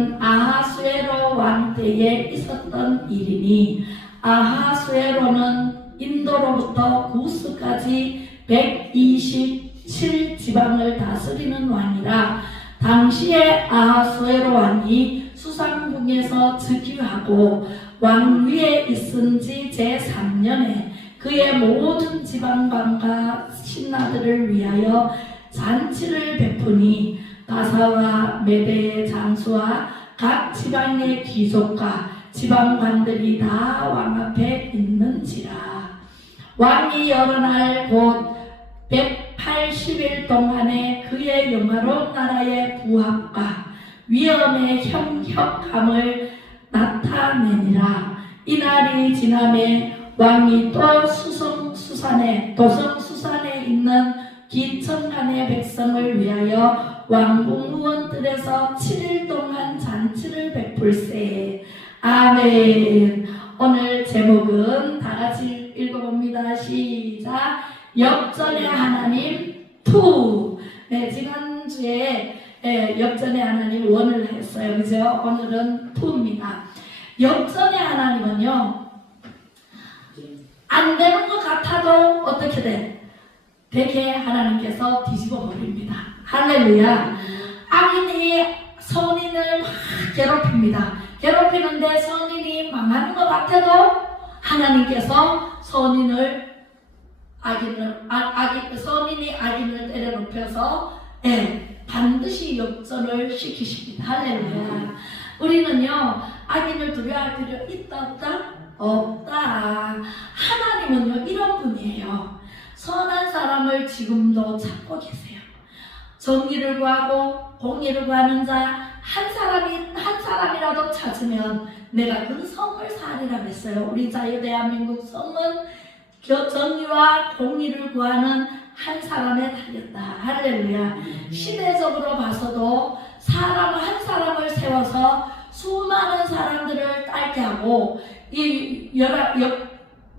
아하수에로 왕 때에 있었던 일이니, 아하수에로는 인도로부터 구스까지 127 지방을 다스리는 왕이라. 당시에 아하수에로 왕이 수상궁에서 즉위하고 왕 위에 있은 지 제3년에 그의 모든 지방방과 신하들을 위하여 잔치를 베푸니, 가사와 메대의 장수와 각 지방의 귀족과 지방관들이 다 왕 앞에 있는지라. 왕이 여러 날 곧 180일 동안에 그의 영화로운 나라의 부합과 위엄의 형혁함을 나타내니라. 이날이 지남에 왕이 또 도성수산에 있는 기천간의 백성을 위하여 왕궁무원들에서 7일 동안 잔치를 베풀세. 아멘. 오늘 제목은 다같이 읽어봅니다. 시작. 역전의 하나님 2. 네, 지난주에 역전의 하나님 1을 했어요. 그죠? 오늘은 2입니다. 역전의 하나님은요, 안 되는 것 같아도 어떻게 돼? 되게 하나님께서 뒤집어 버립니다. 할렐루야. 악인이 선인을 막 괴롭히는데 선인이 망하는 것 같아도 하나님께서 선인이 악인을 때려눕혀서 반드시 역전을 시키십니다. 할렐루야. 우리는요, 악인을 두려워할 필요 있다 없다? 없다. 하나님은요, 이런 분이에요. 선한 사람을 지금도 찾고 계세요. 정의를 구하고 공의를 구하는 자 한 사람이라도 찾으면 내가 그 성을 사리라 했어요. 우리 자유대한민국 성은 정의와 공의를 구하는 한 사람에 달렸다. 할렐루야. 시대적으로 봐서도 한 사람을 세워서 수많은 사람들을 딸게 하고, 이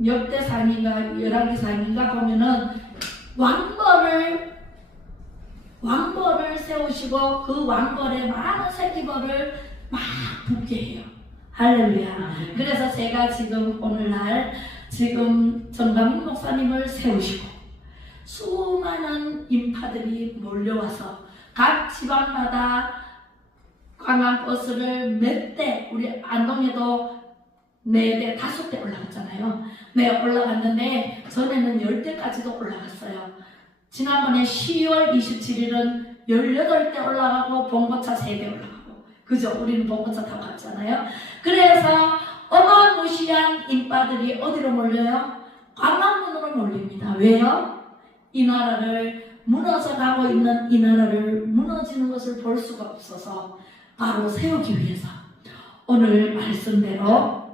역대상인가 열왕기상인가 보면은 왕벌을 세우시고 그 왕벌에 많은 새끼벌을 막 붙게 해요. 할렐루야. 그래서 제가 지금 오늘날 정강훈 목사님을 세우시고 수많은 인파들이 몰려와서 각 지방마다 관광버스를 몇 대, 우리 안동에도 4대, 5대 올라갔잖아요. 네, 올라갔는데 전에는 10대까지도 올라갔어요. 지난번에 10월 27일은 18대 올라가고 봉고차 3대 올라가고, 그죠? 우리는 봉고차 타고 갔잖아요. 그래서 어마무시한 인파들이 어디로 몰려요? 관광문으로 몰립니다. 왜요? 이 나라를 무너져가고 있는 이 나라를 무너지는 것을 볼 수가 없어서 바로 세우기 위해서 오늘 말씀대로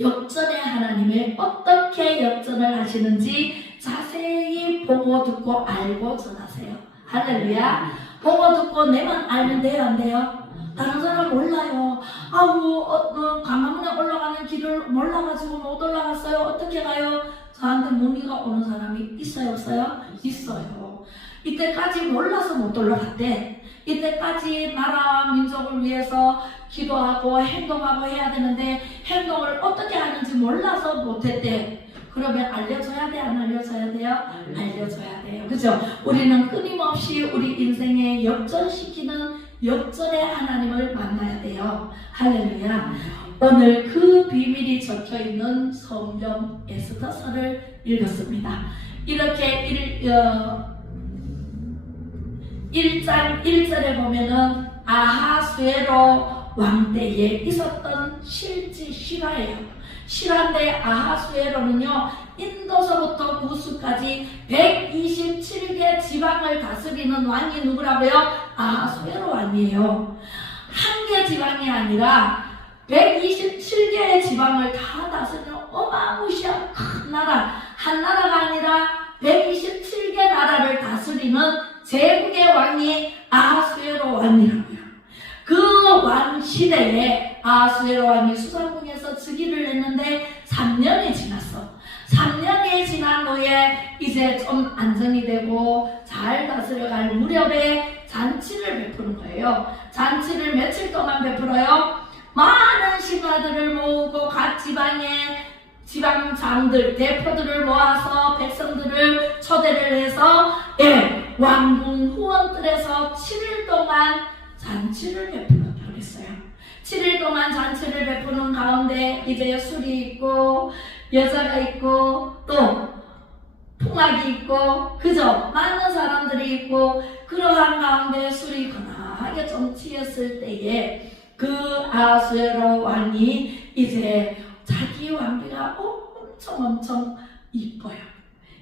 역전의 하나님이 어떻게 역전을 하시는지 자세히 보고 듣고 알고 전하세요. 할렐루야. 보고 듣고 내만 알면 돼요, 안 돼요? 다른 사람 몰라요. 강화문에 올라가는 길을 몰라가지고 못 올라갔어요. 어떻게 가요? 저한테 문의가 오는 사람이 있어요, 없어요? 있어요. 이때까지 몰라서 못 올라갔대. 이때까지 나라 민족을 위해서 기도하고 행동하고 해야 되는데 행동을 어떻게 하는지 몰라서 못했대. 그러면 알려줘야 돼, 안 알려줘야 돼요? 알려줘야 돼요. 그죠? 우리는 끊임없이 우리 인생에 역전시키는 역전의 하나님을 만나야 돼요. 할렐루야. 오늘 그 비밀이 적혀있는 성경 에스더서를 읽었습니다. 이렇게 1장 1절에 보면은 아하수에로 왕 때에 있었던 실화예요. 실화인데 아하수에로는요, 인도서부터 구스까지 127개 지방을 다스리는 왕이 누구라고요? 아하수에로 왕이에요. 한 개 지방이 아니라 127개의 지방을 다 다스리는 어마무시한 큰 나라, 한 나라가 아니라 127개 나라를 다스리는 제국의 왕이 아하수에로 왕이라고요. 그 왕 시대에 아하수에로 왕이 수상궁에서 즉위를 했는데 3년이 지났어. 3년이 지난 후에 이제 좀 안정이 되고 잘 다스려갈 무렵에 잔치를 베푸는 거예요. 잔치를 며칠 동안 베풀어요? 많은 신하들을 모으고 각 지방장들, 대표들을 모아서 백성들을 초대를 해서 왕궁 후원들에서 7일 동안 잔치를 베푸는다고 했어요. 7일 동안 잔치를 베푸는 가운데 이제 술이 있고 여자가 있고 또 풍악이 있고 그죠? 많은 사람들이 있고 그러한 가운데 술이 거나하게 좀 취했을 때에 그 아하수에로 왕이 이제 자기 왕비가 엄청 이뻐요.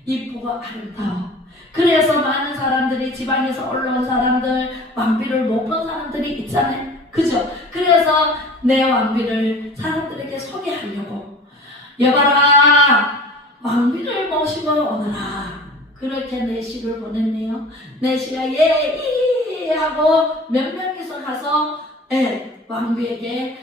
이쁘고 아름다워. 그래서 많은 사람들이 지방에서 올라온 사람들 왕비를 못 본 사람들이 있잖아요. 그죠? 그래서 내 왕비를 사람들에게 소개하려고 여봐라 왕비를 모시고 오너라 그렇게 내시를 보냈네요. 내시가 예 하고 몇 명이서 가서 왕비에게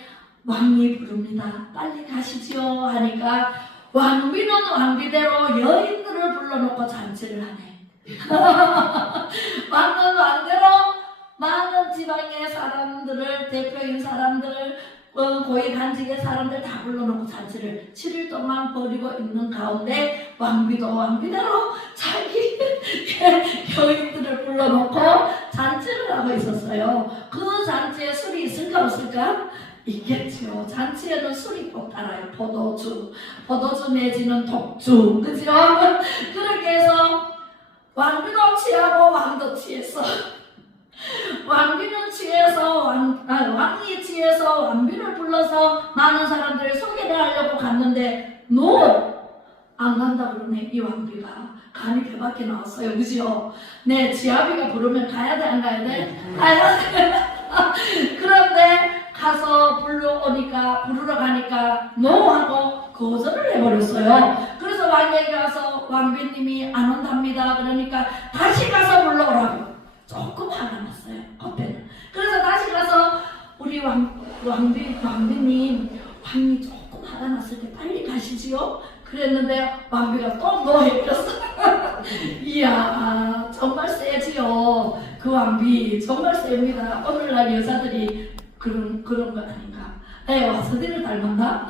왕이 부릅니다. 빨리 가시지요 하니까 왕비는 왕비대로 여인들을 불러놓고 잔치를 하네. 왕은 왕대로 많은 지방의 사람들을 대표인 사람들 고위 간직의 사람들 다 불러놓고 잔치를 7일 동안 벌이고 있는 가운데 왕비도 왕비대로 자기 여인들을 불러놓고 잔치를 하고 있었어요. 그 잔치에 술이 있을까 없을까? 있겠죠. 잔치에는 술이 꼭 따라요. 포도주 내지는 독주, 그죠? 그렇게 해서 왕비도 취하고 왕도 취했어. 왕비는 취해서 왕이 취해서 왕비를 불러서 많은 사람들을 소개를 하려고 갔는데 안 간다 그러네. 이 왕비가 간이 배밖에 나왔어요. 그죠? 네, 지아비가 부르면 가야 돼 안 가야 돼? 가야 돼. 그런데 가서 부르러 가니까 하고 거절을 해버렸어요. 그래서 왕에게 가서 왕비님이 안 온답니다. 그러니까 다시 가서 불러오라고 조금 화가 났어요. 그때는. 그래서 다시 가서 우리 왕비님 왕이 조금 화가 났을 때 빨리 가시지요. 그랬는데 왕비가 또 해버렸어. 이야 정말 세지요. 그 왕비 정말 셉니다. 오늘날 여자들이 그런 거 아닌가. 와서디를 닮았나?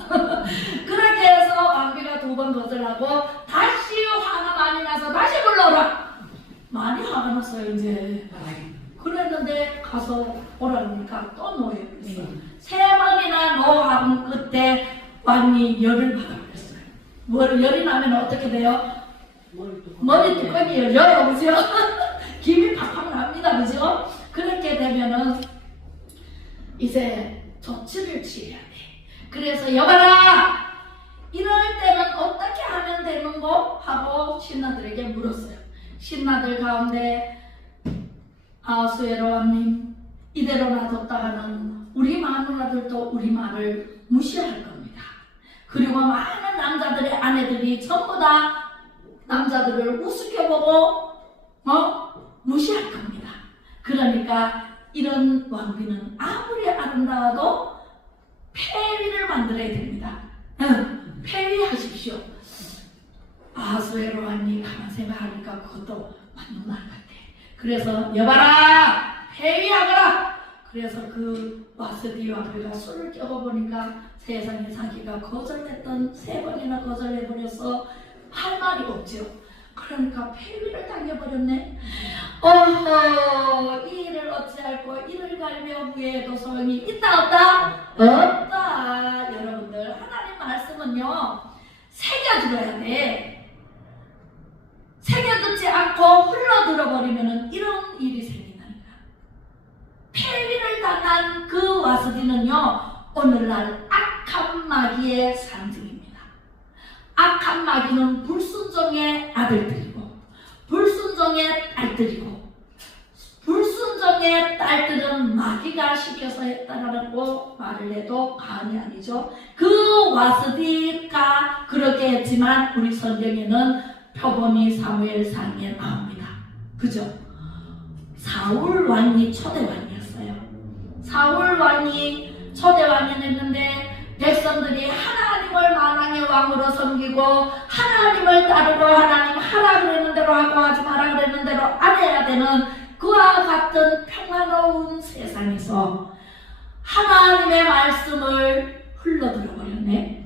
그렇게 해서 왕비가 2번 거절하고 다시 화가 많이 나서 다시 불러오라. 많이 화가 났어요 이제. 그랬는데 가서 오라니까 또 노해버렸어. 3번이나 노하면 그때 왕이 열을 받아버렸어요. 열이 나면 어떻게 돼요? 머리 뚜껑이 열려요. 그죠? 김이 팍팍 납니다. 그죠? 그렇게 되면은 이제 조치를 취해야 돼. 그래서 여봐라 이럴 때는 어떻게 하면 되는고? 하고 신하들에게 물었어요. 신하들 가운데 아하수에로 왕님 이대로 놔뒀다가는 우리 마누라들도 우리 말을 무시할 겁니다. 그리고 많은 남자들의 아내들이 전부 다 남자들을 우습게 보고 무시할 겁니다. 그러니까 이런 왕비는 아무리 아름다워도 폐위를 만들어야 됩니다. 폐위하십시오. 아하수에로 왕이 가만 생각하니까 그것도 맞는 말 같아. 그래서 여봐라 폐위하거라. 그래서 그 와스디 왕비가 술을 껴보니까 세상에 자기가 거절했던 3번이나 거절해버려서 할 말이 없죠. 그러니까 폐위를 당해버렸네. 이 일을 어찌할꼬 이를 갈며 후회해도 소용이 있다 없다? 없다. 여러분들 하나님 말씀은요 새겨들어야 돼. 새겨듣지 않고 흘러들어버리면 이런 일이 생긴다니까. 폐위를 당한 그 와스디는요 오늘날 악한 마귀의 상징입니다. 악한 마귀는 불순종의 아들들이고 불순종의 딸들이고 불순종의 딸들은 마귀가 시켜서 했다라고 말을 해도 과언이 아니죠. 그 와스디가 그렇게 했지만 우리 성경에는 표본이 사무엘상에 나옵니다. 그죠? 사울 왕이 초대왕이었어요. 사울 왕이 초대왕이었는데 백성들이 하나님을 만왕의 왕으로 섬기고 하나님을 따르고 하나님 하라 그랬는 대로 하고 하지 마라 그랬는 대로 안 해야 되는 그와 같은 평화로운 세상에서 하나님의 말씀을 흘러들어 버렸네.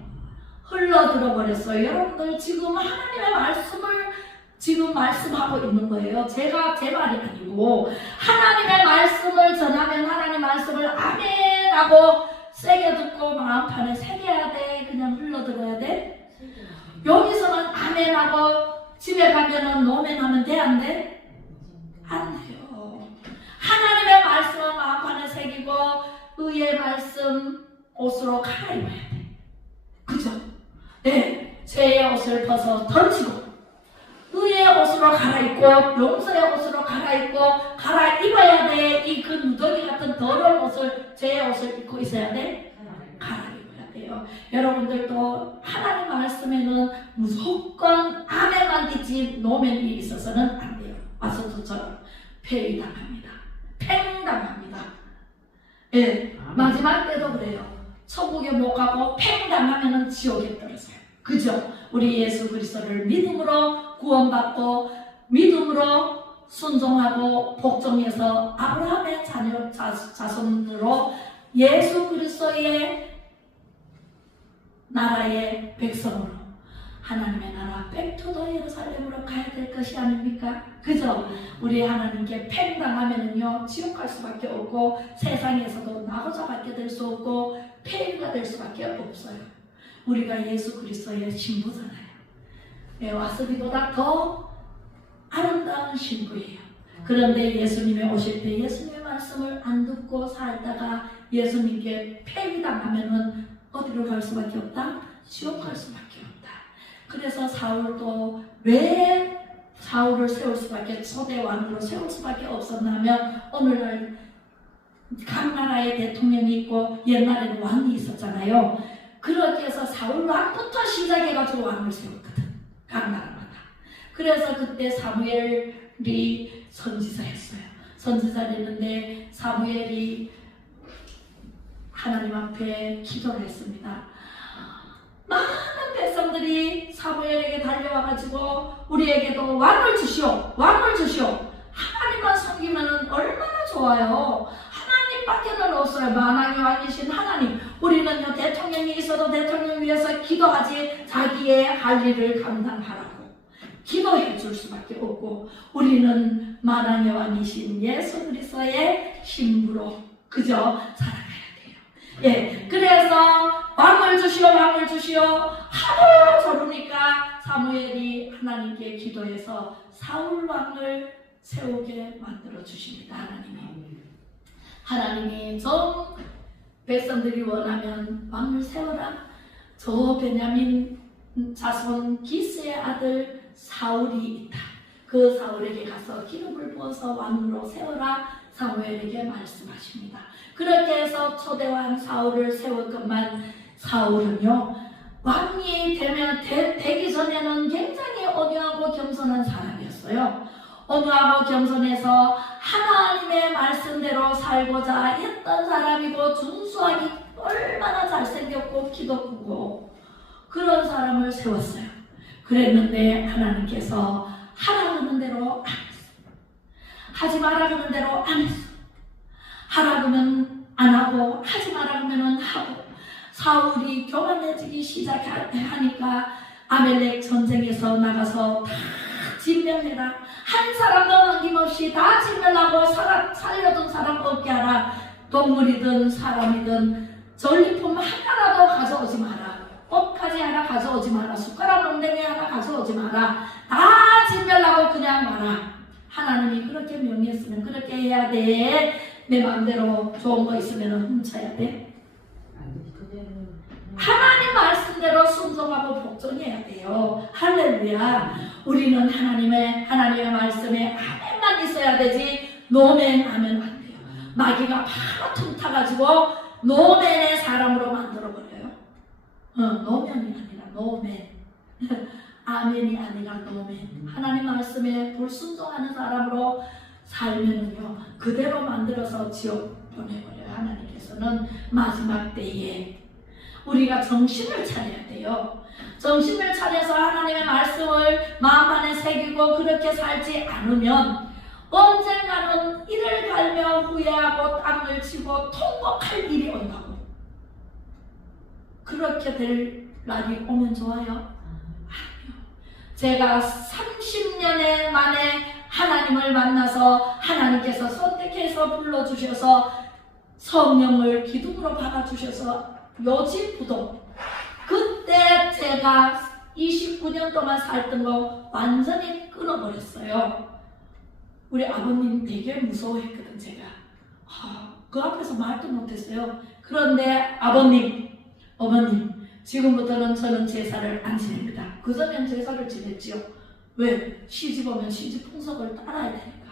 흘러들어 버렸어요. 여러분들 지금 하나님의 말씀을 지금 말씀하고 있는 거예요. 제가 제 말이 아니고 하나님의 말씀을 전하면 하나님의 말씀을 아멘 하고 세게 듣고 마음판에 새겨야 돼? 그냥 흘러들어야 돼? 여기서는 아멘 하고 집에 가면은 노멘 하면 돼? 안 돼? 안 돼요. 하나님의 말씀을 마음판에 새기고 의의 말씀 옷으로 갈아입어야 돼. 그죠? 네, 죄의 옷을 벗어 던지고 의의 옷으로 갈아입고 용서의 옷으로 갈아입어야 돼. 이 그 누더기 같은 더러운 옷을, 죄의 옷을 입고 있어야 돼? 갈아입어야 돼요. 여러분들도 하나님 말씀에는 무조건 아멘만 있지 노멘이 있어서는 안 돼요. 와서 저처럼 폐위당합니다. 팽당합니다. 예, 마지막 때도 그래요. 천국에 못 가고 팽당하면은 지옥에 떨어져요. 그죠? 우리 예수 그리스도를 믿음으로 구원받고 믿음으로 순종하고 복종해서 아브라함의 자손으로 예수 그리스도의 나라의 백성으로 하나님의 나라 백투더 예루살렘으로 가야 될 것이 아닙니까? 그죠? 우리 하나님께 팽당하면은요 지옥 갈 수밖에 없고 세상에서도 나고자밖에 될 수 없고 폐위가 될 수밖에 없어요. 우리가 예수 그리스도의 신부잖아요. 네, 와스비보다 더 아름다운 신부예요. 그런데 예수님이 오실 때 예수님의 말씀을 안 듣고 살다가 예수님께 폐위당하면은 어디로 갈 수밖에 없다? 지옥 갈 수밖에 없다. 그래서 사울도 왜 사울을 세울 수밖에, 초대 왕으로 세울 수밖에 없었냐면 오늘날 각 나라의 대통령이 있고 옛날에는 왕이 있었잖아요. 그렇게 해서 사울 왕부터 시작해가지고 왕을 세웠거든. 각 나라마다. 그래서 그때 사무엘이 선지자 했어요. 선지자를 했는데 사무엘이 하나님 앞에 기도를 했습니다. 많은 백성들이 사무엘에게 달려와가지고 우리에게도 왕을 주시오. 왕을 주시오. 하나님만 섬기면 얼마나 좋아요. 하나님밖에는 없어요. 만왕의 왕이신 하나님. 우리는요 대통령이 있어도 대통령 위해서 기도하지 자기의 할 일을 감당하라고 기도해 줄 수밖에 없고 우리는 만왕의 왕이신 예수 그리스도의 신부로 그저 살아가야 돼요. 예, 그래서 왕을 주시오 왕을 주시오 하도 저르니까 사무엘이 하나님께 기도해서 사울 왕을 세우게 만들어 주십니다. 하나님이 저 백성들이 원하면 왕을 세워라. 저 베냐민 자손 기스의 아들 사울이 있다. 그 사울에게 가서 기름을 부어서 왕으로 세워라. 사무엘에게 말씀하십니다. 그렇게 해서 초대왕 사울을 세웠건만 사울은요 왕이 되기 전에는 굉장히 온유하고 겸손한 사람이었어요. 온유하고 겸손해서 하나님의 말씀대로 살고자 했던 사람이고 준수하기 얼마나 잘생겼고 키도 크고 그런 사람을 세웠어요. 그랬는데 하나님께서 하라 그러는 대로 안 했어. 하지 마라 그러는 대로 안 했어. 하라 그러면 안 하고 하지 마라 그러면 하고 사울이 교만해지기 시작하니까 아멜렉 전쟁에서 나가서 다 진멸해라. 한 사람도 남김없이 다 진멸하고 살려둔 사람 없게 하라. 동물이든 사람이든 전리품 하나라도 가져오지 마라. 꽃가지 하나 가져오지 마라. 숟가락 롱댕이 하나 가져오지 마라. 다 진멸하고 그냥 마라. 하나님이 그렇게 명했으면 그렇게 해야 돼. 내 마음대로 좋은 거 있으면 훔쳐야 돼. 하나님 말씀대로 순종하고 복종해야 돼요. 할렐루야. 우리는 하나님의 말씀에 아멘만 있어야 되지 노멘 하면 안 돼요. 마귀가 바로 틈타가지고 노멘의 사람으로 만들어버려요. 노멘이 아니라 노멘. 아멘이 아니라 노멘. 하나님 말씀에 불순종하는 사람으로 살면은요 그대로 만들어서 지옥 보내버려요. 하나님께서는 마지막 때에 우리가 정신을 차려야 돼요. 정신을 차려서 하나님의 말씀을 마음 안에 새기고 그렇게 살지 않으면 언젠가는 이를 갈며 후회하고 땅을 치고 통곡할 일이 온다고. 그렇게 될 날이 오면 좋아요? 아니요. 제가 30년에 만에 하나님을 만나서 하나님께서 선택해서 불러주셔서 성령을 기둥으로 박아주셔서 요집부동, 그때 제가 29년 동안 살던 거 완전히 끊어버렸어요. 우리 아버님 되게 무서워했거든. 제가 그 앞에서 말도 못했어요. 그런데 아버님, 어머님, 지금부터는 저는 제사를 안 지냅니다. 그전엔 제사를 지냈지요. 왜? 시집 오면 시집 풍속을 따라야 되니까.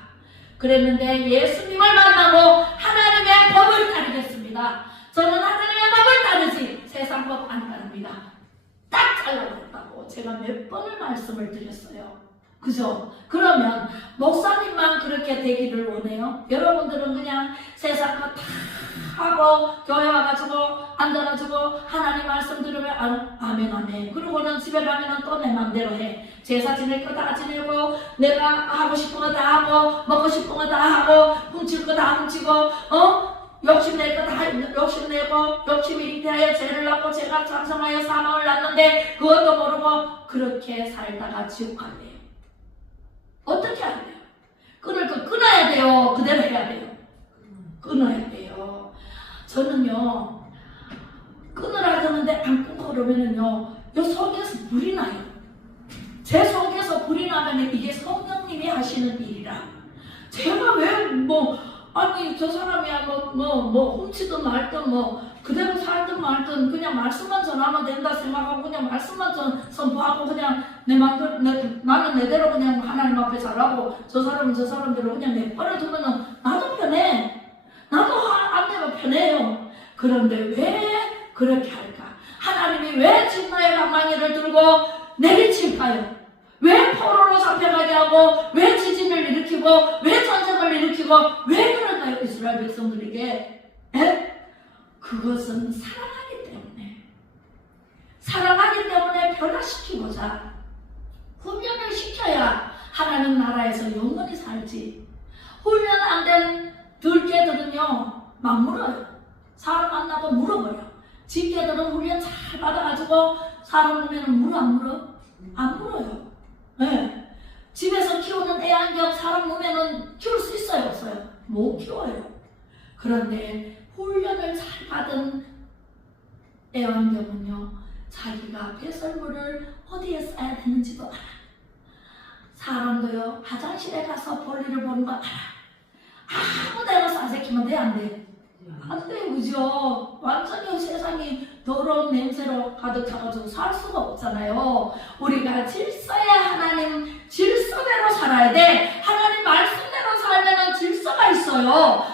그랬는데 예수님을 만나고 하나님의 법을 따르겠습니다. 저는 하나님의 법을 따르지 세상 법 안 따릅니다. 딱 잘라버렸다고 제가 몇 번을 말씀을 드렸어요. 그죠? 그러면 목사님만 그렇게 되기를 원해요? 여러분들은 그냥 세상 거 다 하고 교회 와가지고 앉아가지고 하나님 말씀 들으면 아멘 아멘, 그러고는 집에 가면은 또 내 맘대로 해. 제사 지낼 거 다 지내고 내가 하고 싶은 거 다 하고 먹고 싶은 거 다 하고 훔칠 거 다 훔치고 욕심낼 거 다 욕심내고 욕심이 잉태하여 죄를 낳고 죄가 장성하여 사망을 낳는데 그것도 모르고 그렇게 살다가 지옥 갈래요. 어떻게 해야 돼요? 끊을 거 끊어야 돼요? 그대로 해야 돼요? 끊어야 돼요. 저는요, 끊으라 하는데 안 끊고 그러면은요, 요 속에서 불이 나요. 제 속에서 불이 나면 이게 성령님이 하시는 일이라. 제가 왜 아니 저 사람이야 훔치든 말든 그대로 살든 말든 그냥 말씀만 전하면 된다 생각하고 그냥 말씀만 선포하고 그냥 내 맘대로 나는 내대로 그냥 하나님 앞에 잘하고 저 사람은 저 사람대로 그냥 내 뻔을 두면은 나도 편해. 나도 안 되면 편해요. 그런데 왜 그렇게 할까? 하나님이 왜 진노의 방망이를 들고 내리칠까요? 왜 포로로 잡혀가게 하고 왜 지진을 일으키고 왜 전쟁을 일으키고 왜 그럴까요? 이스라엘 백성들에게. 그것은 사랑하기 때문에 변화시키고자 훈련을 시켜야 하나님 나라에서 영원히 살지. 훈련 안 된 들개들은요 막 물어요. 사람 만나고 물어버려. 집개들은 훈련 잘 받아가지고 사람 보면은 물어 안 물어? 안 물어요. 네. 집에서 키우는 애완견 사람 보면은 키울 수 있어요? 없어요? 못 키워요. 그런데 훈련을 잘 받은 애완견은요 자기가 배설물을 어디에 써야 되는지도 알아. 사람도요 화장실에 가서 볼일을 보는 거 알아. 아무 데나 싸새키면 돼? 안 돼? 안 돼요. 그죠? 완전히 세상이 더러운 냄새로 가득 차가지고 살 수가 없잖아요. 우리가 질서의 하나님 질서대로 살아야 돼. 하나님 말씀대로 살면 질서가 있어요.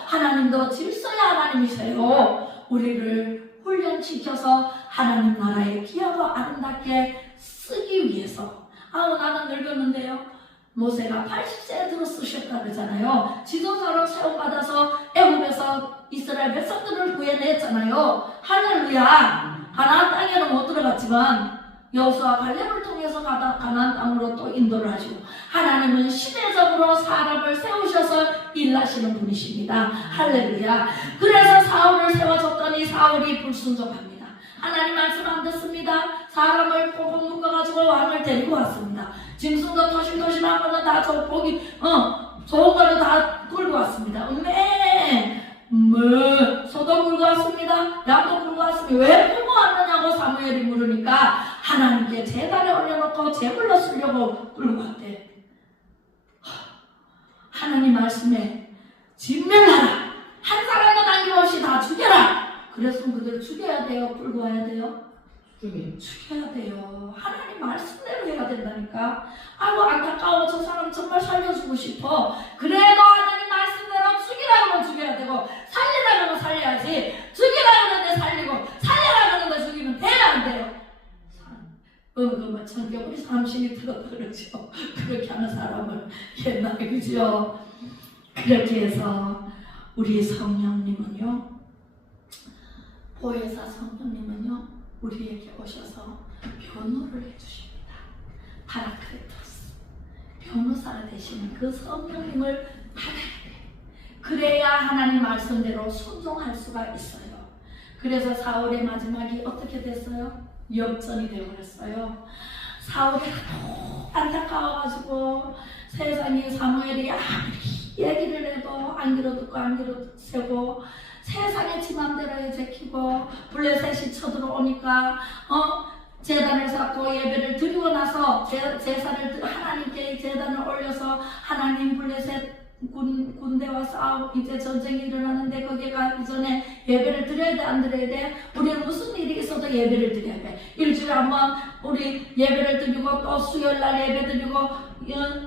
하나님도 질서의 하나님이세요. 우리를 훈련시켜서 하나님 나라에 귀하고 아름답게 쓰기 위해서. 나는 늙었는데요. 모세가 80세에 들어 쓰셨다 그러잖아요. 지도자로 세움받아서 애굽에서 이스라엘 백성들을 구해냈잖아요. 할렐루야. 가나안 땅에는 못 들어갔지만 여호수아 갈렙을 통해서 가나안 땅으로 또 인도를 하시고 하나님은 시대적으로 사람을 세우셔서 일하시는 분이십니다. 할렐루야. 그래서 사울을 세워줬더니 사울이 불순종합니다. 하나님 말씀 안 듣습니다. 사람을 꽁꽁 묶어가지고 왕을 데리고 왔습니다. 짐승도 토실토실한 거는 다 좋은 거는 다 끌고 왔습니다. 소도 끌고 왔습니다. 양도 끌고 왔습니다. 왜 끌고 왔느냐고 사무엘이 물으니까 하나님께 제단에 올려놓고 제물로 쓰려고 끌고 왔대. 하나님 말씀에 진멸하라. 한 사람도 남김없이 다 죽여라. 그랬으면 그들 죽여야 돼요? 끌고 와야 돼요? 죽여야 돼요. 하나님 말씀대로 해야 된다니까. 아이고 안타까워. 저 사람 정말 살려주고 싶어. 그래도 하나님 말씀대로 죽이라고 하면 죽여야 되고 살리라고 하면 살려야지. 죽이라고 하는데 살리고 살리라고 하는데 죽이면 돼요 안 돼요? 성경 우리 삼신이 들었다 그러죠. 그렇게 하는 사람을 옛날에 그죠. 그렇게 해서 우리 성령님은요, 보혜사 성령님은요 우리에게 오셔서 변호를 해주십니다. 파라크레토스, 변호사가 되시는 그 성령님을 받아야 돼. 그래야 하나님 말씀대로 순종할 수가 있어요. 그래서 사울의 마지막이 어떻게 됐어요? 역전이 되어버렸어요. 사울이 너무 안타까워가지고 세상에 사무엘이 아무리 얘기를 해도 안 들어듣고 안 들어세고 세상에 지 맘대로 제키고 블레셋이 쳐들어오니까 제단을 쌓고 예배를 드리고 나서 제사를 하나님께 제단을 올려서 하나님 블레셋 군대와 싸우고 이제 전쟁이 일어나는데 거기에 가기 전에 예배를 드려야 돼 안 드려야 돼? 우리는 무슨 일이 있어도 예배를 드려야 돼. 일주일에 한번 우리 예배를 드리고 또 수요일날 예배 드리고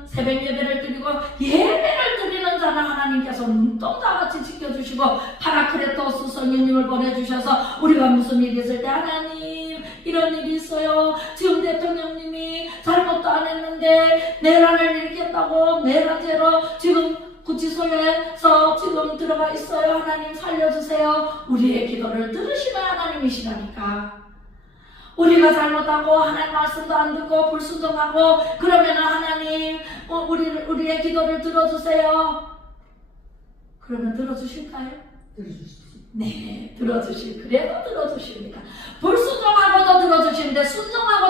새벽 예배를 드리고 예배를 드리는 자는 하나님께서 눈동자같이 지켜주시고 파라크레토스 성령님을 보내주셔서 우리가 무슨 일이 있을 때 하나님 이런 일이 있어요. 지금 대통령님이 잘못도 안 했는데 내란을 일으켰다고 내란죄로 지금 구치소에서 지금 들어가 있어요. 하나님 살려주세요. 우리의 기도를 들으시는 하나님이시라니까. 우리가 잘못하고 하나님 말씀도 안 듣고 불순종하고 그러면 하나님 우리의 기도를 들어주세요. 그러면 들어주실까요? 들어주십시오. 네, 그래도 들어주십니다. 불순종하고도 들어주시는데 순종하고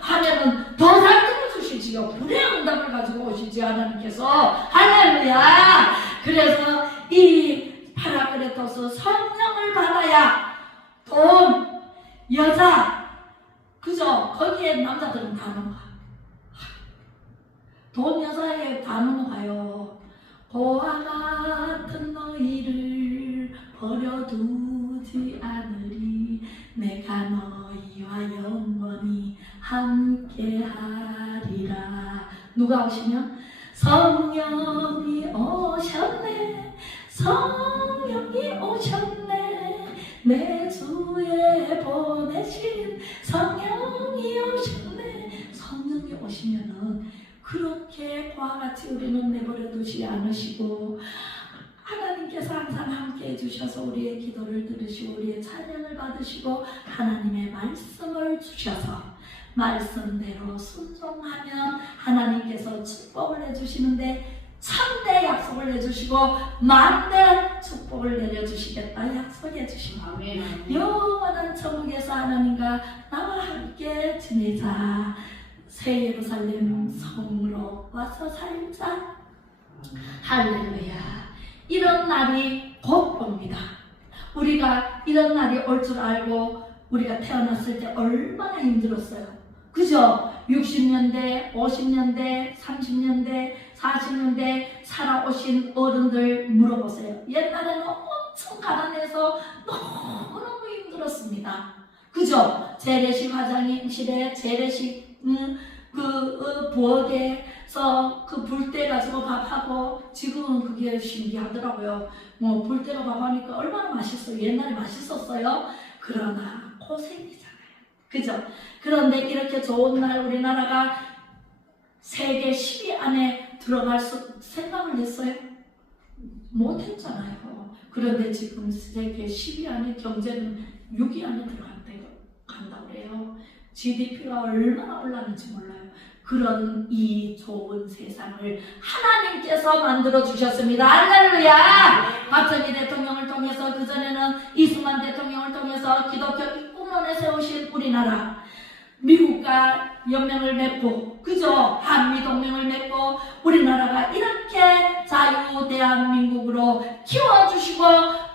하면은 더 잘 들어주시지요. 불의 응답을 가지고 오시지 하나님께서. 할렐루야. 그래서 이 파라크레토스 성령을 받아야 돈, 여자, 그죠? 거기에 남자들은 다 넘어가. 돈, 여자에 다 넘어가요. 고아 같은 너희를 버려두지 않으리. 내가 너희와 영원히 함께하리라. 누가 오시면? 성령이 오셨네. 성령이 오셨네. 내 주에 보내신 성령이 오셨네. 성령이 오시면은 그렇게 과같이 우리는 내버려 두지 않으시고 하나님께서 항상 함께 해주셔서 우리의 기도를 들으시고 우리의 찬양을 받으시고 하나님의 말씀을 주셔서 말씀대로 순종하면 하나님께서 축복을 해주시는데 천대 약속을 해주시고 만대 축복을 내려주시겠다 약속해 주시고 영원한 천국에서 하나님과 나와 함께 지내자. 새 예루살렘 성으로 와서 살자. 할렐루야. 이런 날이 곧 옵니다. 우리가 이런 날이 올 줄 알고 우리가 태어났을 때 얼마나 힘들었어요. 그죠? 60년대, 50년대, 30년대, 40년대 살아오신 어른들 물어보세요. 옛날에는 엄청 가난해서 너무너무 힘들었습니다. 그죠? 재래식 화장실에 재래식 부엌에서 그 불때 가지고 밥하고 지금은 그게 신기하더라고요. 뭐 불때가 밥하니까 얼마나 맛있어요. 옛날에 맛있었어요. 그러나 고생이잖아요. 그죠? 그런데 이렇게 좋은 날 우리나라가 세계 10위 안에 들어갈 생각을 했어요? 못했잖아요. 그런데 지금 세계 10위 안에 경제는 6위 안에 간다고 해요. GDP가 얼마나 올랐는지 몰라요. 그런 이 좋은 세상을 하나님께서 만들어 주셨습니다. 할렐루야. 박정희 대통령을 통해서 그전에는 이승만 대통령을 통해서 기독교 입국론에 세우신 우리나라 미국과 연맹을 맺고 그죠? 한미동맹을 맺고 우리나라가 이렇게 자유 대한민국으로 키워주시고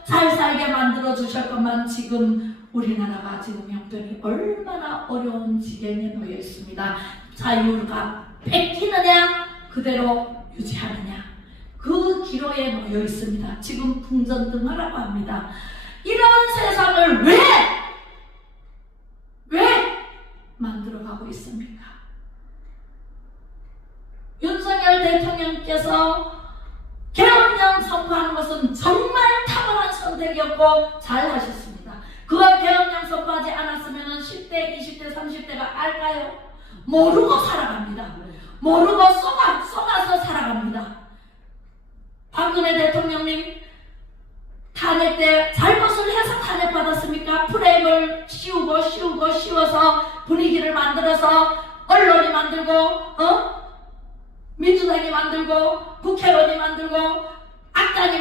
잘 살게 만들어 주셨건만 지금 우리나라가 지금 형편이 얼마나 어려운 지경에 놓여 있습니다. 자유가 뺏기느냐 그대로 유지하느냐 그 기로에 놓여 있습니다. 지금 풍전등화라고 합니다. 이런 세상을 왜 만들어가고 있습니까? 윤석열 대통령께서 개헌령 선포하는 것은 정말 탁월한 선택이었고 잘 하셨습니다. 그가 개헌령 선포하지 않았으면 10대, 20대, 30대가 알까요? 모르고 살아갑니다. 모르고 속아서 살아갑니다. 박근혜 대통령님 탄핵 때 잘못을 해서 탄핵받았습니까? 프레임을 씌워서 분위기를 만들어서 언론이 만들고 민주당이 만들고 국회의원이 만들고 악당이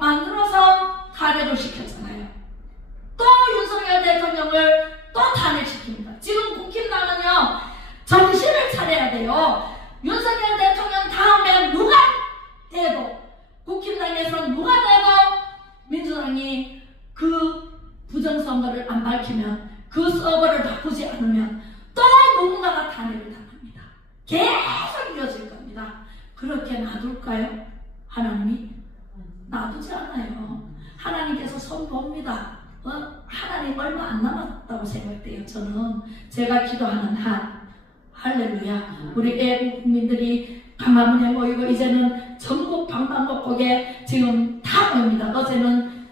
만들어서 탄핵을 시켰잖아요. 또 윤석열 대통령을 또 탄핵시킵니다. 지금 국힘당은요 정신을 차려야 돼요. 윤석열 대통령 다음에 누가 돼도, 국힘당에서 누가 돼도 민주당이 그 부정선거를 안 밝히면, 그 서버를 바꾸지 않으면 또 누군가가 탄핵을 당합니다. 계속 이어질 겁니다. 그렇게 놔둘까요? 하나님이 놔두지 않아요. 하나님께서 손 봅니다. 하나님 얼마 안 남았다고 생각돼요. 저는 제가 기도하는 한, 할렐루야, 우리 애국 국민들이 강화문에 모이고 이제는 전국 방방곡곡에 지금 다 모입니다. 어제는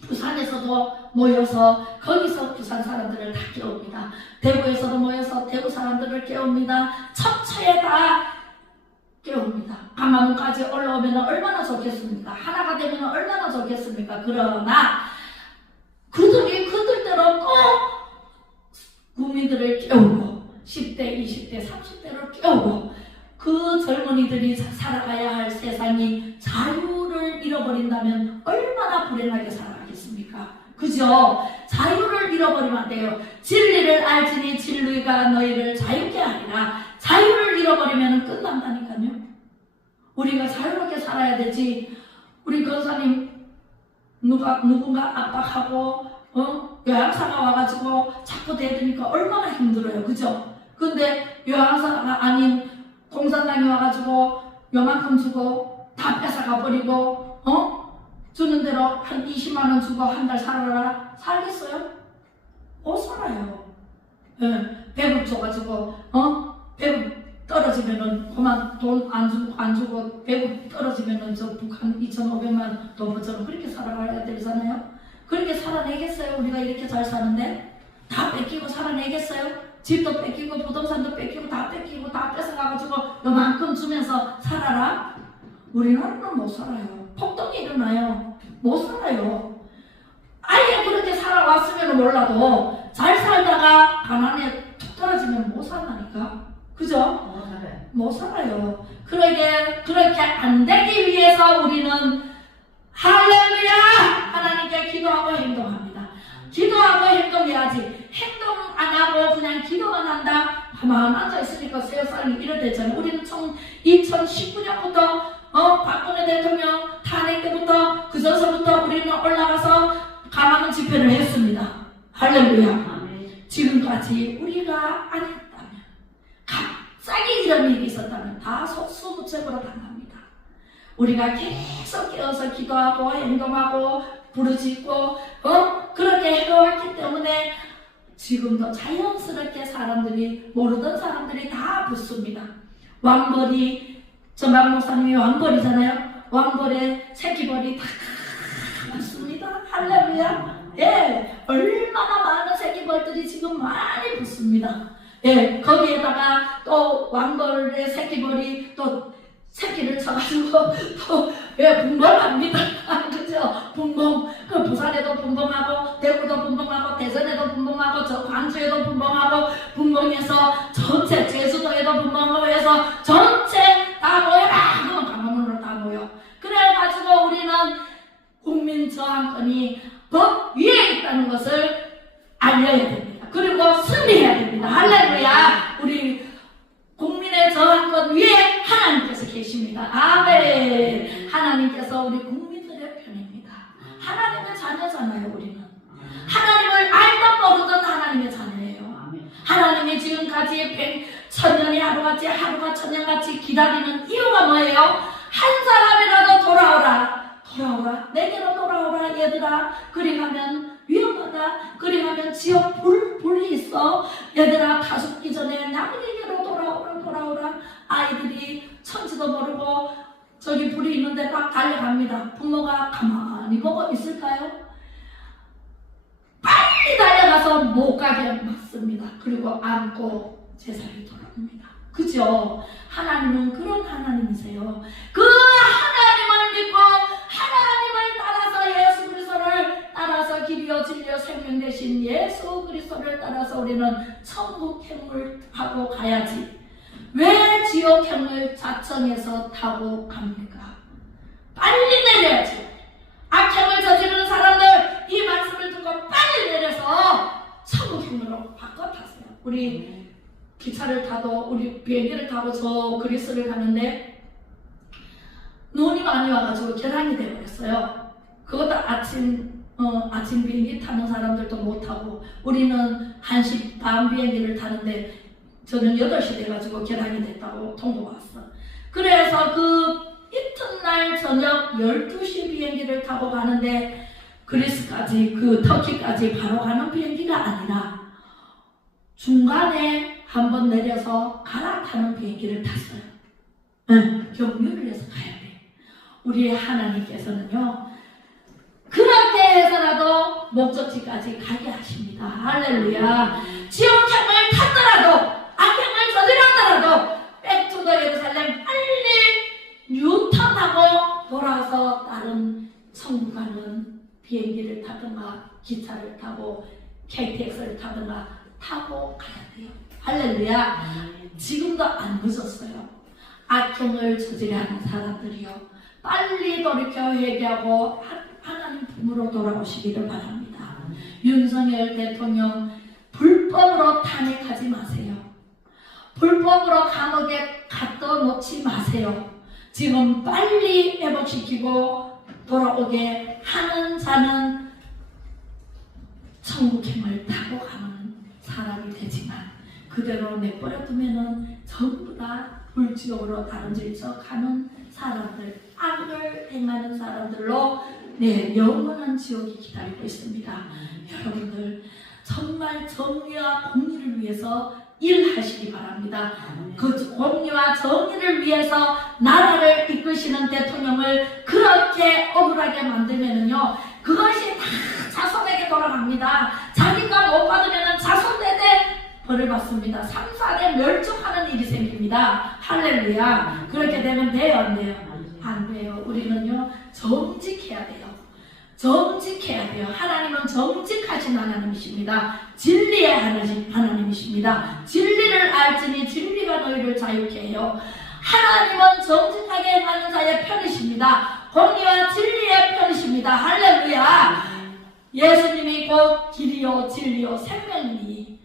부산에서도 모여서 거기서 부산 사람들을 다 깨웁니다. 대구에서도 모여서 대구 사람들을 깨웁니다. 첩처에 다 깨웁니다. 강화문까지 올라오면 얼마나 좋겠습니까? 하나가 되면 얼마나 좋겠습니까? 그러나 그들대로 또 국민들을 깨우고 10대, 20대, 30대를 깨우고 그 젊은이들이 살아가야 할 세상이 자유를 잃어버린다면 얼마나 불행하게 살아가겠습니까? 그죠? 자유를 잃어버리면 안 돼요. 진리를 알지니 진리가 너희를 자유케 하리라. 자유를 잃어버리면 끝난다니까요. 우리가 자유롭게 살아야 되지. 우리 권사님 누군가 압박하고 요양사가 와가지고 자꾸 대드니까 얼마나 힘들어요. 그죠? 근데 요양사가 아닌 공산당이 와가지고 요만큼 주고 다 뺏어가 버리고 주는 대로 한 20만원 주고 한 달 살아라. 살겠어요? 못 살아요. 배급 줘가지고 배급 떨어지면은 그만 돈 안 주고 배급 떨어지면은 저 북한 2,500만 도보처럼 그렇게 살아가야 되잖아요. 그렇게 살아내겠어요? 우리가 이렇게 잘 사는데 다 뺏기고 살아내겠어요? 집도 뺏기고 부동산도 뺏기고 다 뺏기고 다 뺏어가가지고 요만큼 주면서 살아라? 우리나라는 못 살아요. 폭동이 일어나요. 못 살아요. 아예 그렇게 살아왔으면 몰라도 잘 살다가 가난에 툭 떨어지면 못 산다니까. 그죠? 못 살아요. 그렇게 안 되기 위해서 우리는 할렐루야! 하나님께 기도하고 행동합니다. 기도하고 행동해야지. 행동 안 하고 그냥 기도만 한다? 가만 앉아있으니까 세상이 이렇대잖아요. 우리는 총 2019년부터 박근혜 대통령 탄핵 때부터 그 전서부터 우리는 올라가서 강화문 집회를 했습니다. 할렐루야. 지금까지 우리가 안 했다면, 갑자기 이런 일이 있었다면 다 속수무책으로 당합니다. 우리가 계속 깨어서 기도하고 행동하고 부르짖고 그렇게 해왔기 때문에 지금도 자연스럽게 사람들이, 모르던 사람들이 다 붙습니다. 왕벌이, 전박 목사님이 왕벌이잖아요. 왕벌에 새끼벌이 다 붙습니다. 할렐루야. 예, 얼마나 많은 새끼벌들이 지금 많이 붙습니다. 예, 거기에다가 또 왕벌의 새끼벌이 또 새끼를 쳐가지고 또 분봉합니다. 그죠? 분봉. 그 부산에도 분봉하고 대구도 분봉하고 대전에도 분봉하고 저 광주에도 분봉하고 분봉해서 전체 제주도에도 분봉하고 해서 전체 다 모여라. 그건 강화문으로 다 모여. 그래가지고 우리는 국민 저항권이 법 위에 있다는 것을 알려야 됩니다. 그리고 승리해야 됩니다. 할렐루야. 우리 국민의 저항권 위에 하나님께서 계십니다. 아멘. 하나님께서 우리 국민들의 편입니다. 하나님의 자녀잖아요. 우리는 하나님을 알던 모르던 하나님의 자녀예요. 하나님이 지금까지 천년이 하루같이 하루가 천년같이 기다리는 이유가 뭐예요? 한 사람이라도 돌아오라. 내게로 돌아오라 얘들아. 그리 가면 위험하다. 그리 가면 지옥 불이 있어. 얘들아 다 죽기 전에 나에게로 돌아오라. 아이들이 천지도 모르고 저기 불이 있는데 막 달려갑니다. 부모가 가만히 보고 있을까요? 빨리 달려가서 못 가게 막습니다. 그리고 안고 제자리에 돌아옵니다. 그죠? 하나님은 그런 하나님이세요. 그 하나님을 믿고 하나님을 따라서 예수 그리스도를 따라서 길이요 진리요 생명 되신 예수 그리스도를 따라서 우리는 천국 행물하고 가야지. 지옥행을 자청해서 타고 갑니까? 빨리 내려야지. 악행을 저지르는 사람들 이 말씀을 듣고 빨리 내려서 천국행으로 바꿔 타세요. 우리 기차를 타도 우리 비행기를 타고 저 그리스를 가는데 눈이 많이 와가지고 계란이 되어버렸어요. 그것도 아침 비행기 타는 사람들도 못 타고 우리는 1시 반 비행기를 타는데 저는 8시 돼가지고 계란이 됐다고 통보가 왔어. 그래서 그 이튿날 저녁 12시 비행기를 타고 가는데 그리스까지 터키까지 바로 가는 비행기가 아니라 중간에 한번 내려서 갈아타는 비행기를 탔어요. 경유를 해서 가야 돼. 우리 하나님께서는요 그렇게 해서라도 목적지까지 가게 하십니다. 할렐루야. 지옥행을 탔더라도 악행을 저질렀더라도 백투더 예루살렘 빨리 유턴하고 돌아서 다른 천국 가는 비행기를 타든가 기차를 타고 KTX를 타든가 타고 가야 돼요. 할렐루야. 지금도 안 늦었어요. 악행을 저지르는 사람들이요 빨리 돌이켜 회개하고 하나님 품으로 돌아오시기를 바랍니다. 윤석열 대통령 불법으로 탄핵하지 마세요. 불법으로 감옥에 갖다 놓지 마세요. 지금 빨리 회복시키고 돌아오게 하는 자는 천국행을 타고 가는 사람이 되지만 그대로 내버려 두면은 전부 다 불지옥으로 다른 질서 가는 사람들, 악을 행하는 사람들로 영원한 지옥이 기다리고 있습니다. 여러분들 정말 정의와 공의를 위해서 일하시기 바랍니다. 그 공의와 정의를 위해서 나라를 이끄시는 대통령을 그렇게 억울하게 만들면은요 그것이 다 자손에게 돌아갑니다. 자기가 못 받으면 자손에게 벌을 받습니다. 3, 4대 멸종하는 일이 생깁니다. 할렐루야. 그렇게 되면 돼요? 안 돼요? 안 돼요. 우리는요 정직해야 돼요. 정직해야 돼요. 하나님은 정직하신 하나님이십니다. 진리의 하나님이십니다. 진리를 알지니 진리가 너희를 자유케 해요. 하나님은 정직하게 행하는 자의 편이십니다. 공의와 진리의 편이십니다. 할렐루야. 예수님이 곧 길이요 진리요 생명이니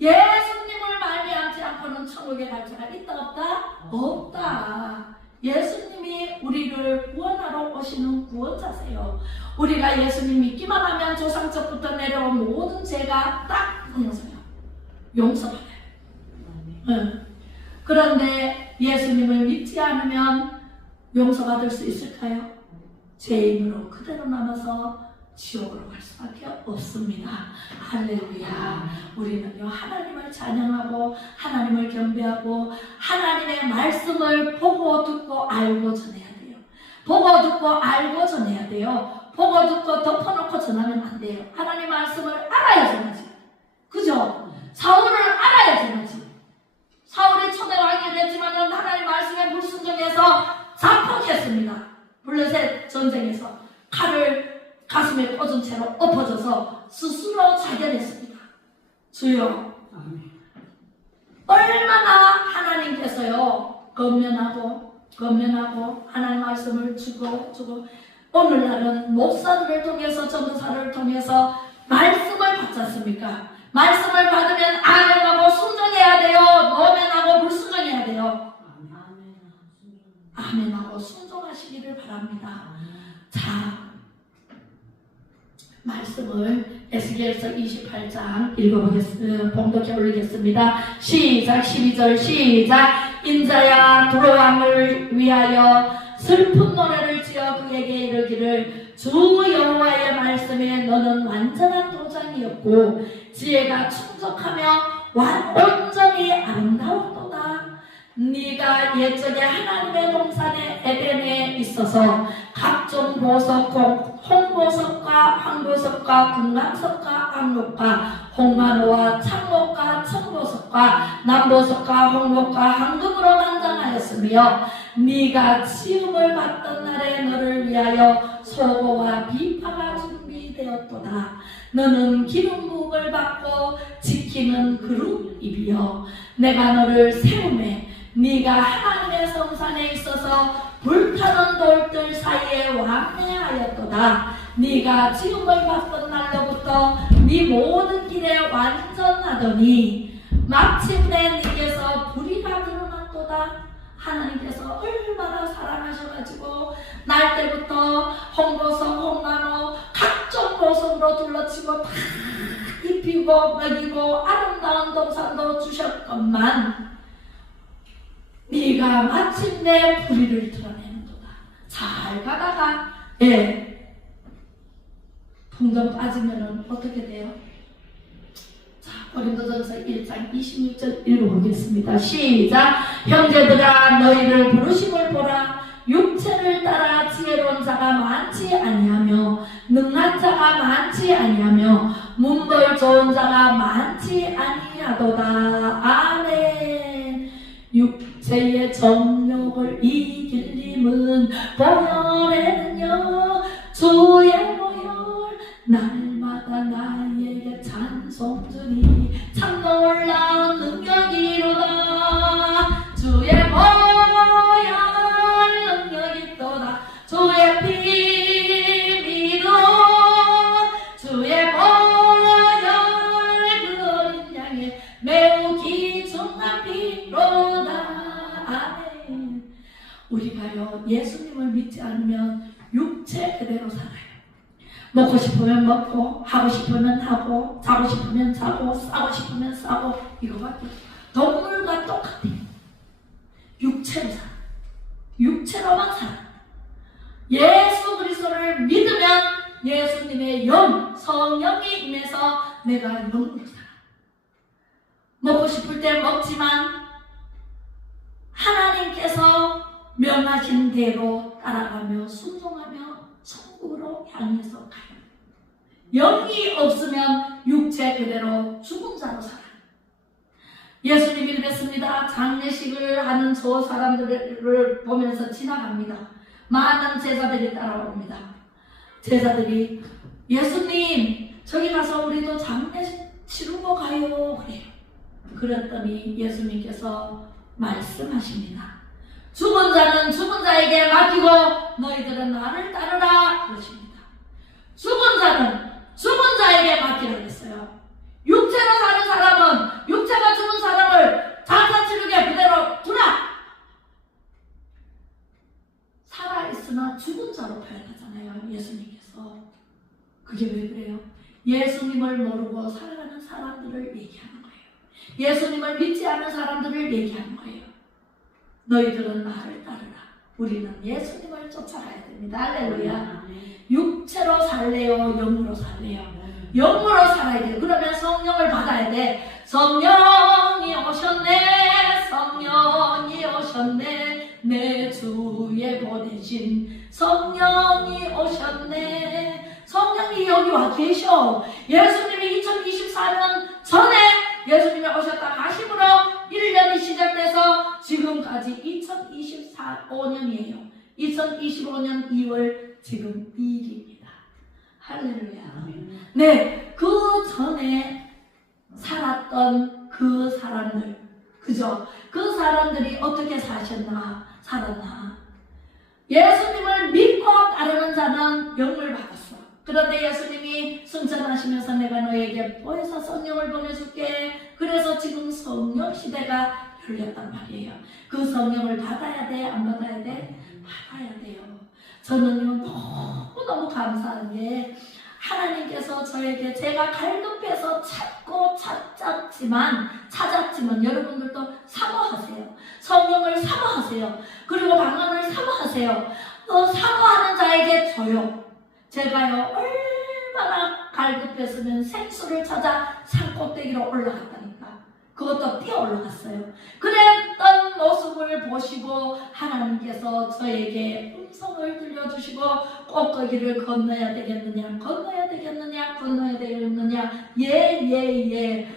예수님을 말미암지 않고는 천국에 갈 자가 있다 없다? 없다. 예수님이 우리를 구원하러 오시는 구원자세요. 우리가 예수님 믿기만 하면 조상적부터 내려온 모든 죄가 딱 용서받아요. 그런데 예수님을 믿지 않으면 용서받을 수 있을까요? 죄인으로 그대로 남아서 지옥으로 갈 수밖에 없습니다. 할렐루야. 우리는요 하나님을 찬양하고 하나님을 경배하고 하나님의 말씀을 보고 듣고 알고 전해야 돼요. 보고 듣고 알고 전해야 돼요. 보고 듣고 덮어놓고 전하면 안 돼요. 하나님 말씀을 알아야 전하지. 그죠? 사울을 알아야 전하지. 사울이 초대왕이 됐지만 하나님 말씀에 불순종해서 자폭했습니다. 블레셋 전쟁에서 칼을 가슴에 꽂은 채로 엎어져서 스스로 자결했습니다. 주여 얼마나 하나님께서요 건면하고 하나님 말씀을 주고 오늘날은 목사들을 통해서 전도사를 통해서 말씀을 받지 않습니까? 말씀을 받으면 아멘하고 순종해야 돼요. 노멘하고 불순종해야 돼요. 아멘하고 순종하시기를 바랍니다. 자, 말씀을 에스겔서 28장 봉독해 올리겠습니다. 시작. 12절 시작. 인자야 두로왕을 위하여 슬픈 노래를 지어 그에게 이르기를 주 여호와의 말씀에 너는 완전한 도장이었고 지혜가 충족하며 온전히 아름다웠도다. 네가 옛적에 하나님의 동산의 에덴에 있어서 각종 보석, 홍보석과 황보석과 금강석과 악록과 홍마노와 창목과 청보석과 남보석과 홍목과 황금으로 난장하였으며 네가 치움을 받던 날에 너를 위하여 소고와 비파가 준비되었도다. 너는 기름 부음을 받고 지키는 그룹 입이여 내가 너를 세우매 네가 하나님의 성산에 있어서 불타는 돌들 사이에 왕래하였도다. 네가 지음을 받던 날로부터 네 모든 길에 완전하더니 마침내 네게서 불의가 드러났도다. 하나님께서 얼마나 사랑하셔가지고 날 때부터 홍보성, 홍나무 각종 모성으로 둘러치고 다 입히고 먹이고 아름다운 동산도 주셨건만 네가 마침내 불의를 드러내는도다. 잘 가다가 풍덩 빠지면은 어떻게 돼요? 자, 고린도전서 1장 26절 읽어보겠습니다. 시작. 형제들아 너희를 부르심을 보라. 육체를 따라 지혜로운 자가 많지 아니하며 능한 자가 많지 아니하며 문벌 좋은 자가 많지 아니하도다. 아멘. 육체의 정욕을 이길 님은 보혈에는요 주의 보혈 날마다 나에게 찬송 주니 참 놀라운 능력이로다. 주의 보혈 능력이 또다. 주의 피 믿어 주의 보혈 그 어린 양의 매우 귀중한 피로다. 아멘. 우리가요 예수님을 믿지 않으면 육체 그대로 살아요. 먹고 싶으면 먹고 하고 싶으면 하고 자고 싶으면 자고 싸고 싶으면 싸고 이거밖에 동물과 똑같아요. 육체로 살아. 육체로만 살아. 예수 그리스도를 믿으면 예수님의 영 성령이 임해서 내가 영으로 살아. 먹고 싶을 때 먹지만 하나님께서 명하신 대로 따라가며 순종하며 천국으로 향해서 가요. 영이 없으면 육체 그대로 죽은 자로 살아요. 예수님이 그랬습니다. 장례식을 하는 저 사람들을 보면서 지나갑니다. 많은 제자들이 따라옵니다. 제자들이 예수님 저기 가서 우리도 장례식 치르고 가요 그래요. 그랬더니 예수님께서 말씀하십니다. 죽은 자는 죽은 자에게 맡기고 너희들은 나를 따르라 그러십니다. 죽은 자는 죽은 자에게 맡기라 그랬어요. 육체로 사는 사람은 육체가 죽은 사람을 장사치르게 그대로 두라. 살아있으나 죽은 자로 표현하잖아요 예수님께서. 그게 왜 그래요? 예수님을 모르고 살아가는 사람들을 얘기하는 거예요. 예수님을 믿지 않는 사람들을 얘기하는 거예요. 너희들은 나를 따르라. 우리는 예수님을 쫓아가야 됩니다. 할렐루야. 육체로 살래요? 영으로 살래요? 영으로 살아야 돼요. 그러면 성령을 받아야 돼. 성령이 오셨네. 성령이 오셨네. 내 주에 보내신 성령이 오셨네. 성령이 여기 와 계셔. 예수님이 2024년 전에 예수님이 오셨다 가심으로 1년이 시작돼서 지금까지 2025년이에요. 2025년 2월 지금 2일입니다. 할렐루야. 네, 그 전에 살았던 그 사람들, 그죠? 그 사람들이 어떻게 사셨나, 살았나? 예수님을 믿고 따르는 자는 영을 받았어. 그런데 예수님이 승천하시면서 내가 너에게 보혜사 성령을 보내줄게. 그래서 지금 성령 시대가 열렸단 말이에요. 그 성령을 받아야 돼? 안 받아야 돼? 받아야 돼요. 저는요 너무너무 감사한 게 하나님께서 저에게 제가 갈급해서 찾았지만 여러분들도 사모하세요. 성령을 사모하세요. 그리고 방언을 사모하세요. 사모하는 자에게 줘요. 제가요 얼마나 갈급했으면 생수를 찾아 산꼭대기로 올라갔다니까. 그것도 뛰어 올라갔어요. 그랬던 모습을 보시고 하나님께서 저에게 음성을 들려주시고 꼭 거기를 건너야 되겠느냐 예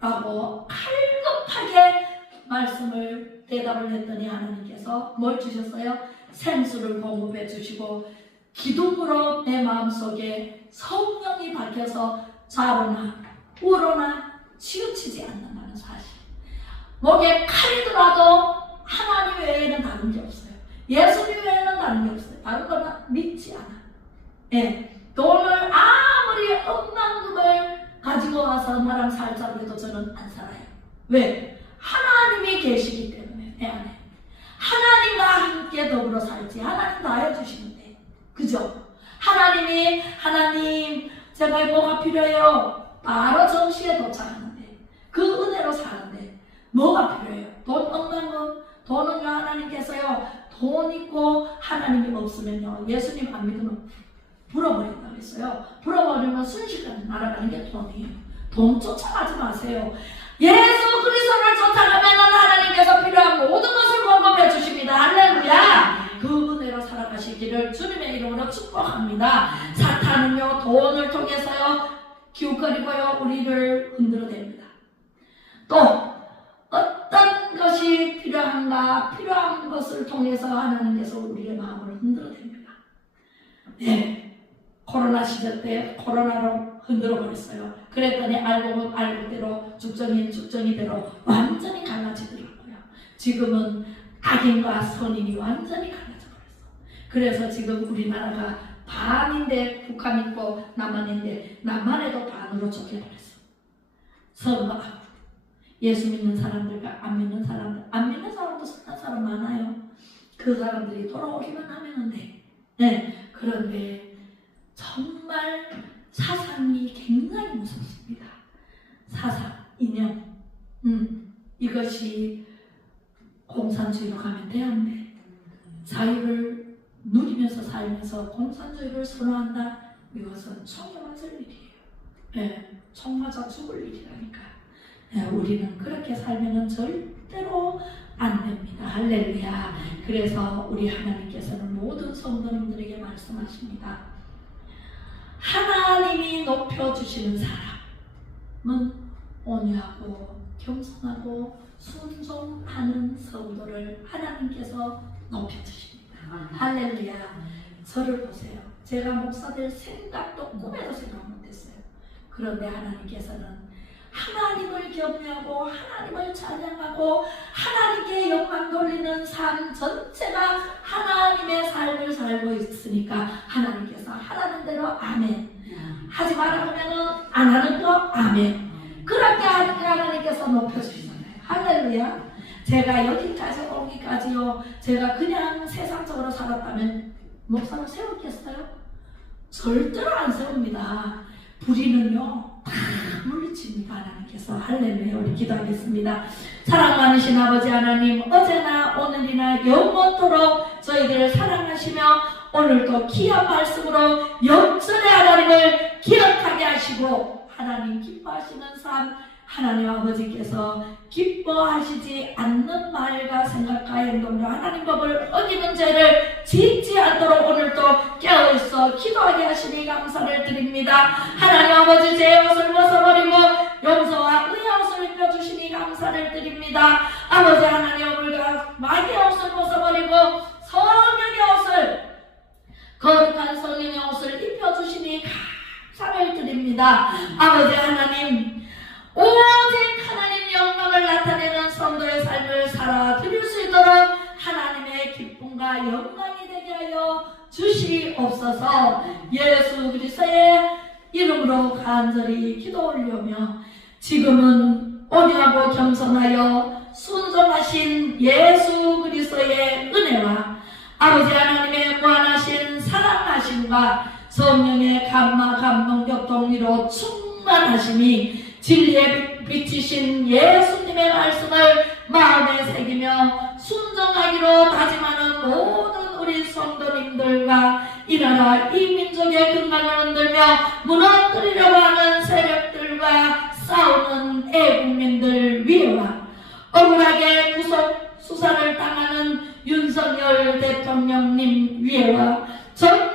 라고 갈급하게 말씀을 대답을 했더니 하나님께서 뭘 주셨어요? 생수를 공급해 주시고 기둥으로 내 마음속에 성령이 박혀서 좌로나 우로나 치우치지 않는다는 사실. 목에 칼이 들어도 하나님 외에는 다른 게 없어요. 예수님 외에는 다른 게 없어요. 다른 거는 믿지 않아. 예, 돈을 아무리 억만금을 가지고 와서 나랑 살자고 해도 저는 안 살아요. 왜? 하나님이 계시기 때문에 내 안에. 하나님과 함께 더불어 살지. 하나님 다 해주시는데, 그죠? 하나님 제가 뭐가 필요해요? 바로 정시에 도착하는데, 그 은혜로 사는데 뭐가 필요해요? 돈 억만금. 돈은요, 하나님께서요, 돈 있고 하나님이 없으면요, 예수님 안 믿으면 불어버린다고 했어요. 불어버리면 순식간에 날아가는 게 돈이에요. 돈 쫓아가지 마세요. 예수 그리스도를 쫓아가면 하나님께서 필요한 모든 것을 공급해 주십니다. 할렐루야. 그 은혜로 살아가시기를 주님의 이름으로 축복합니다. 사탄은요, 돈을 통해서요 기웃거리고요 우리를 흔들어댑니다. 또 어떤 것이 필요한가, 필요한 것을 통해서 하나님께서 우리의 마음을 흔들어댑니다. 네, 코로나 시절 때 코로나로 흔들어버렸어요. 그랬더니 알고대로 죽정이대로 완전히 갈라지더라고요. 지금은 악인과 선인이 완전히 갈라져 버렸어. 그래서 지금 우리나라가 반인데 북한 있고 남한인데 남한에도 반으로 쫓겨버렸어. 서로가 악으로. 예수 믿는 사람들과 안 믿는 사람들, 안 믿는 사람도 선한 사람 많아요. 그 사람들이 돌아오기만 하면 돼. 네, 그런데 정말 사상이 굉장히 무섭습니다. 사상, 이념, 이것이 공산주의로 가면 돼, 안 돼? 자유를 누리면서 살면서 공산주의를 선호한다? 이것은 총에 맞을 일이에요. 네, 총 맞아 죽을 일이라니까. 네, 우리는 그렇게 살면은 절대로 안 됩니다. 할렐루야. 그래서 우리 하나님께서는 모든 성도님들에게 말씀하십니다. 하나님이 높여주시는 사람은 온유하고 겸손하고 순종하는 성도를 하나님께서 높여주십니다. 할렐루야. 저를 보세요. 제가 목사 될 생각도 꿈에도 생각 못했어요. 그런데 하나님께서는 하나님을 경외하고 하나님을 찬양하고 하나님께 영광 돌리는 삶 전체가 하나님의 삶을 살고 있으니까 하나님께서 하라는 대로 아멘, 하지 말라 하면은 안 하는 거 아멘, 그렇게 하니까 하나님께서 높여주시잖아요. 할렐루야. 제가 여기까지 오기까지요, 제가 그냥 세상적으로 살았다면 목사를 세웠겠어요? 절대로 안 세웁니다. 불의는요 다 물리칩니다. 하나님께서. 할렐루야. 우리 기도하겠습니다. 사랑 많으신 아버지 하나님, 어제나 오늘이나 영원토록 저희들을 사랑하시며 오늘도 귀한 말씀으로 영전의 하나님을 기억하게 하시고 하나님 기뻐하시는 삶, 하나님 아버지께서 기뻐하시지 않는 말과 생각과 행동으로 하나님 법을 어기는 죄를 짓지 않도록 오늘도 깨어있어 기도하게 하시니 감사를 드립니다. 하나님 아버지, 제 옷을 벗어버리고 용서와 의의 옷을 입혀주시니 감사를 드립니다. 아버지 하나님, 오늘과 마귀의 옷을 벗어버리고 성령의 옷을, 거룩한 성령의 옷을 입혀주시니 감사를 드립니다. 아버지 하나님, 오직 하나님 영광을 나타내는 성도의 삶을 살아 드릴 수 있도록 하나님의 기쁨과 영광이 되게 하여 주시옵소서. 예수 그리스도의 이름으로 간절히 기도 올리며 지금은 온유하고 겸손하여 순종하신 예수 그리스도의 은혜와 아버지 하나님의 무한하신 사랑하심과 성령의 감화 감동 교통으로 충만하심이 진리에 비치신 예수님의 말씀을 마음에 새기며 순종하기로 다짐하는 모든 우리 성도님들과 이 나라 이 민족의 근간을 흔들며 무너뜨리려고 하는 세력들과 싸우는 애국민들 위에와 억울하게 구속 수사를 당하는 윤석열 대통령님 위에와 전